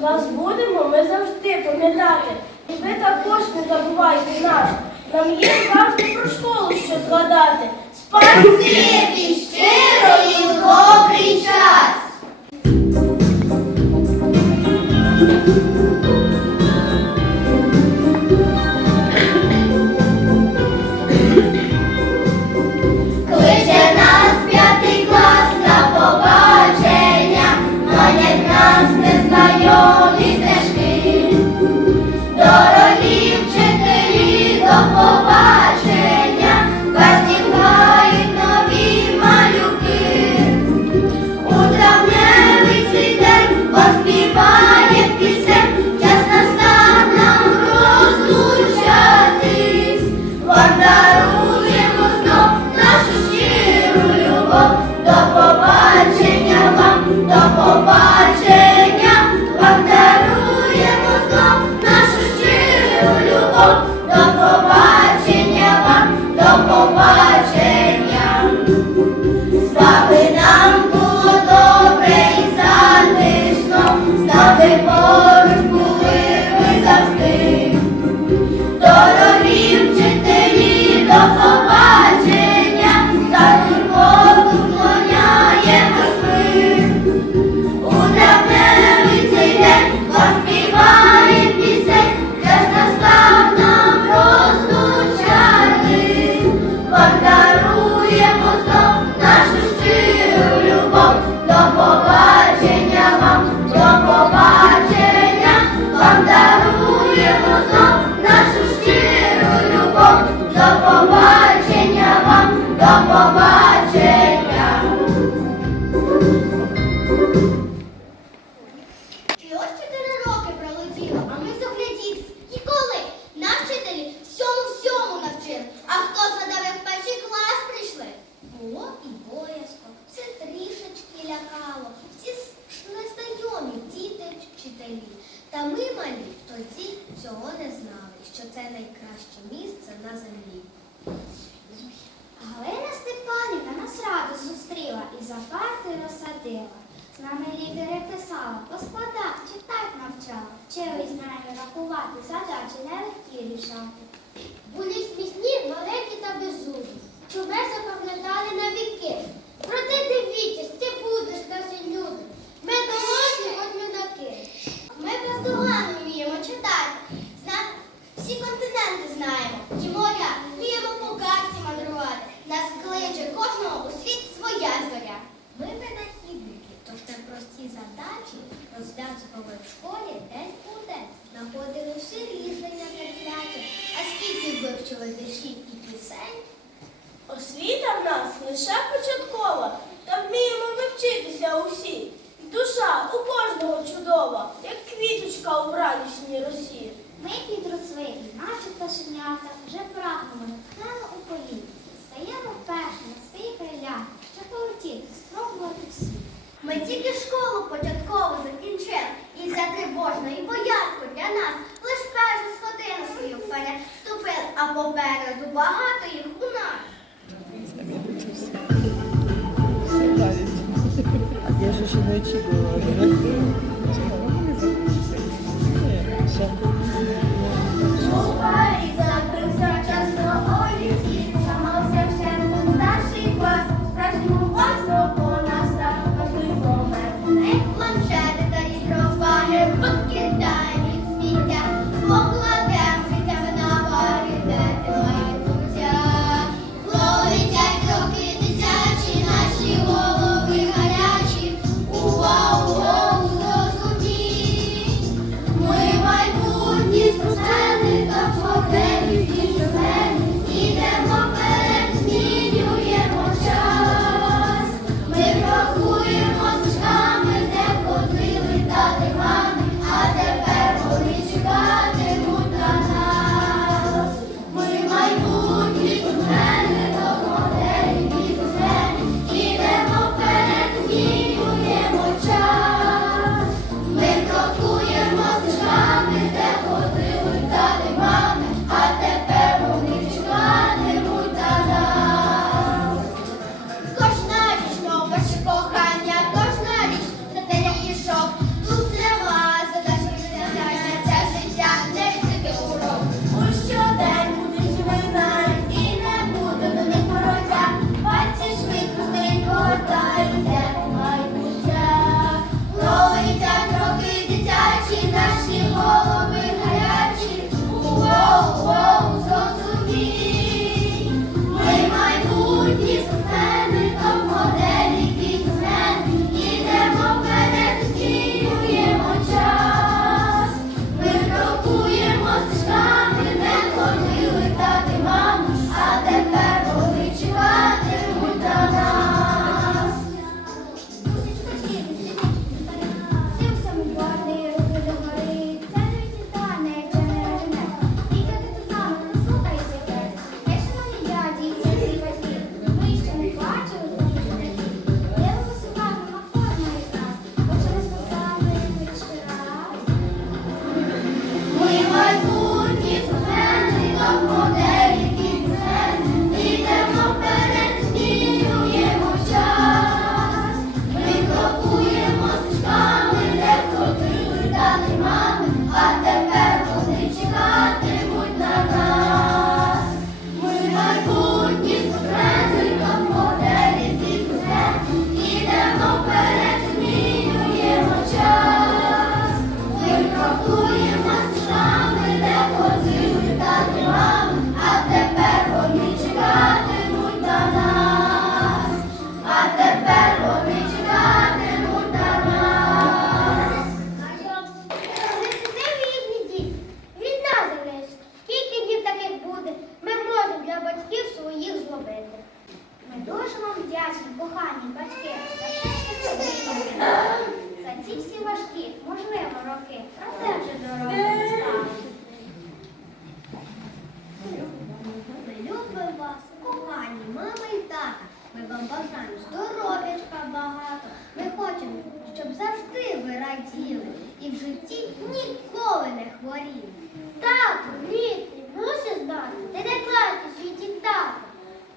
Вас будемо ми завжди пам'ятати. І ви також не забувайте нас. Нам є завжди про школу що згадати. Спасибі! щиро і добрий час! Та ми малі тоді цього не знали, що це найкраще місце на землі. Галина Степанівна нас радо зустріла і за партою розсадила. З нами літери писала, по складах читать навчала. Вчились нами рахувати, задачі нелегкі рішати. Були смішні, маленькі та безумні, ми запам'ятали на віки. Проте дивіться, ти будеш наші люди. Ми дорослі, от юнаки. Ми бездоганно вміємо читати. Зна- Всі континенти знаємо, ті моря, вміємо по карті мандрувати. Нас кличе кожного у світ своя зоря. Ми винахідники, тож на прості задачі розв'язували в школі день у день. Знаходили всі рішення терпляче, а скільки вивчили віршів і пісень. Освіта в нас лише початкова, та вміємо ми вчитися усі. Душа у кожного чудова, як квіточка у вранішній росі. Ми підросли, наші пташенята вже прагнемо натхнено у політ. Стаємо вперше на свої криля, щоб полетіти, спробувати всі. Ми тільки школу початкову закінчили, і це тривожно і боязко для нас. Лиш першу сходину свою вперед ступили, а попереду багато їх у нас. 就是现在这个，行。і всі важкі, можливо, роки, проте вже дороги стали. Ми любимо вас, кохані, мама і тата. Ми вам бажаємо здоров'ячка багато. Ми хочемо, щоб завжди ви раділи і в житті ніколи не хворіли. Тату, вітри, мусиш здати, ти не класти світі тато.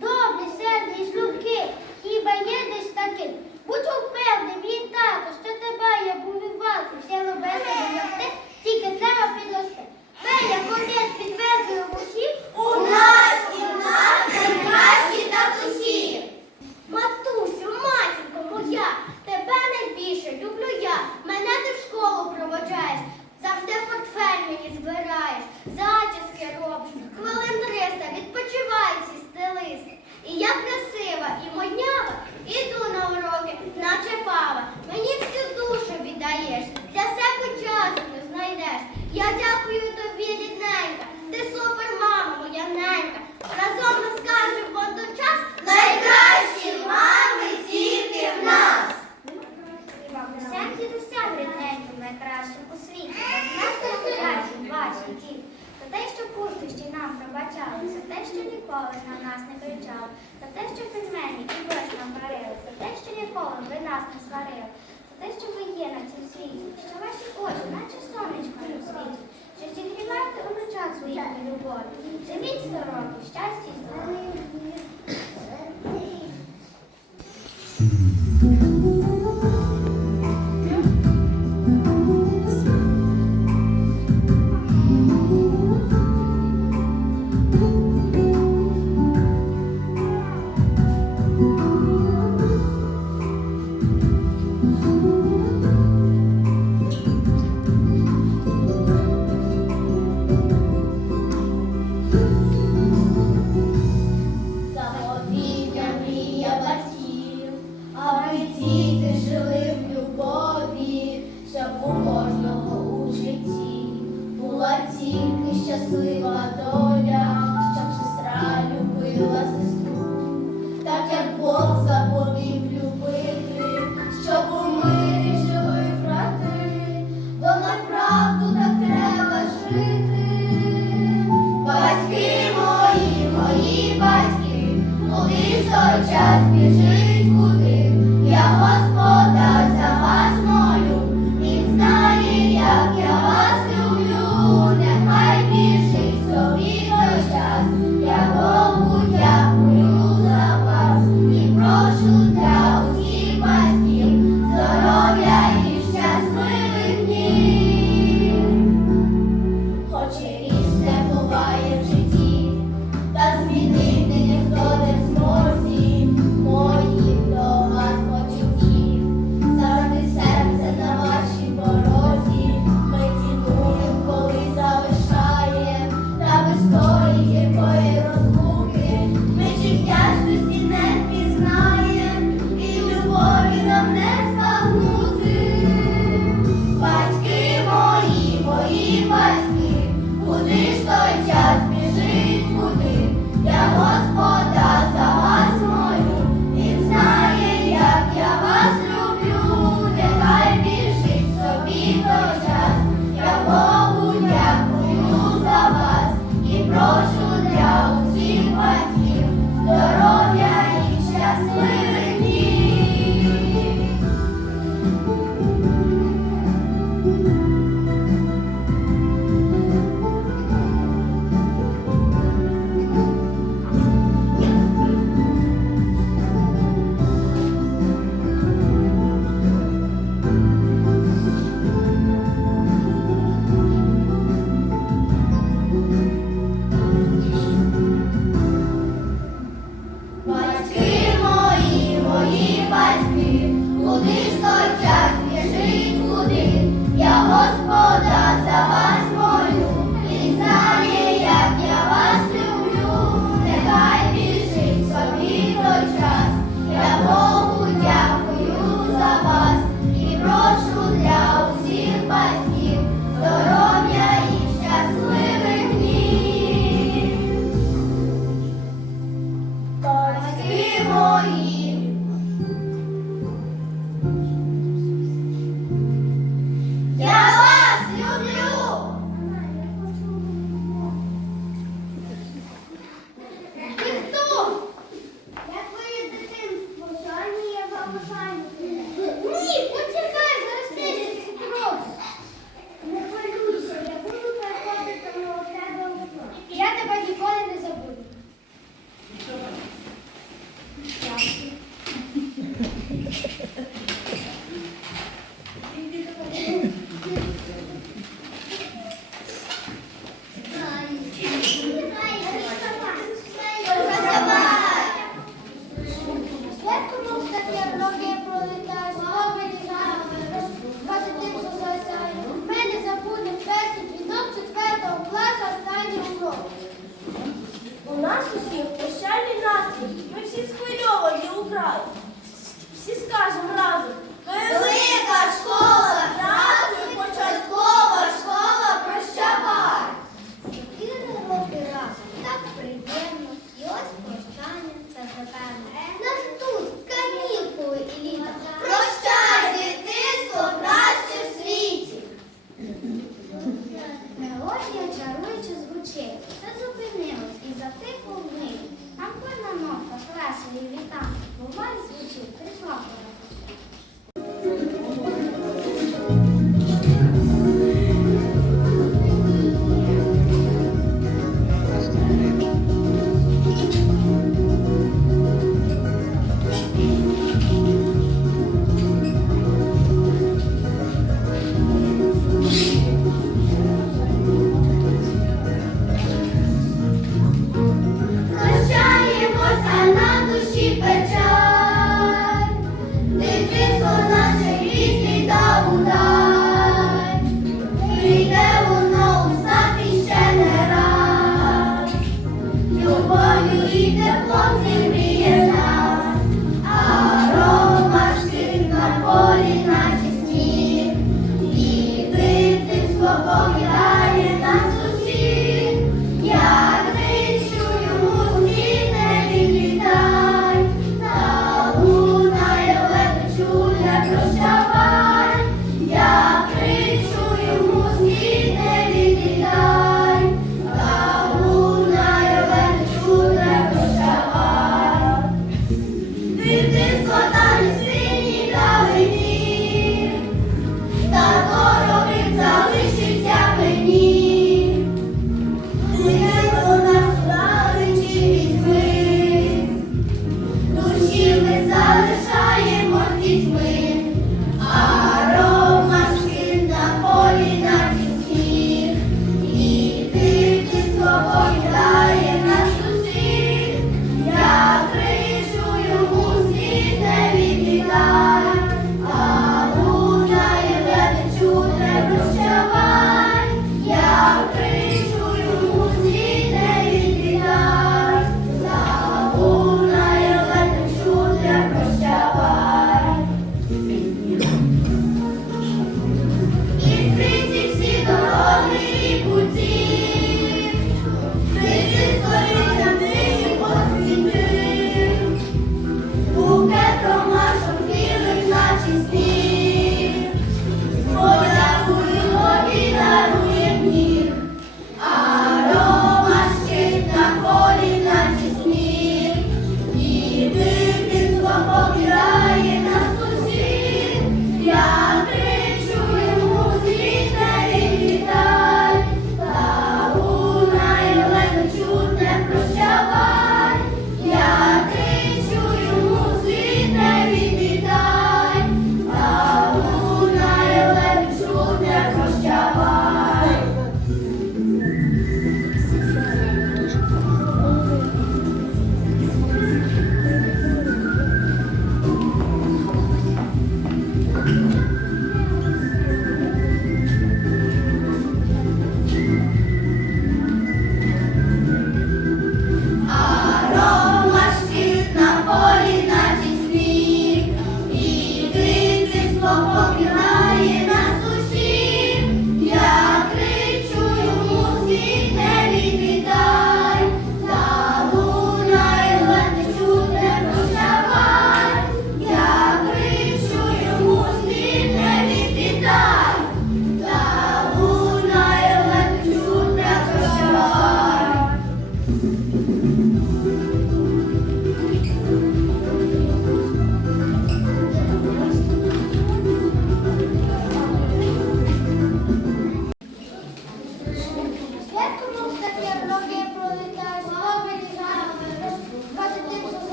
Добрі, сердні, слуги, хіба є десь такий? Будь упевнений, мій тато, що тебе я бувівати, вся небеса берегти, тільки треба підрости. Ми, як отець, підтверджуємо всі. У нас, і в нас, найкращі татусі. Матусю, матінко моя.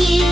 you.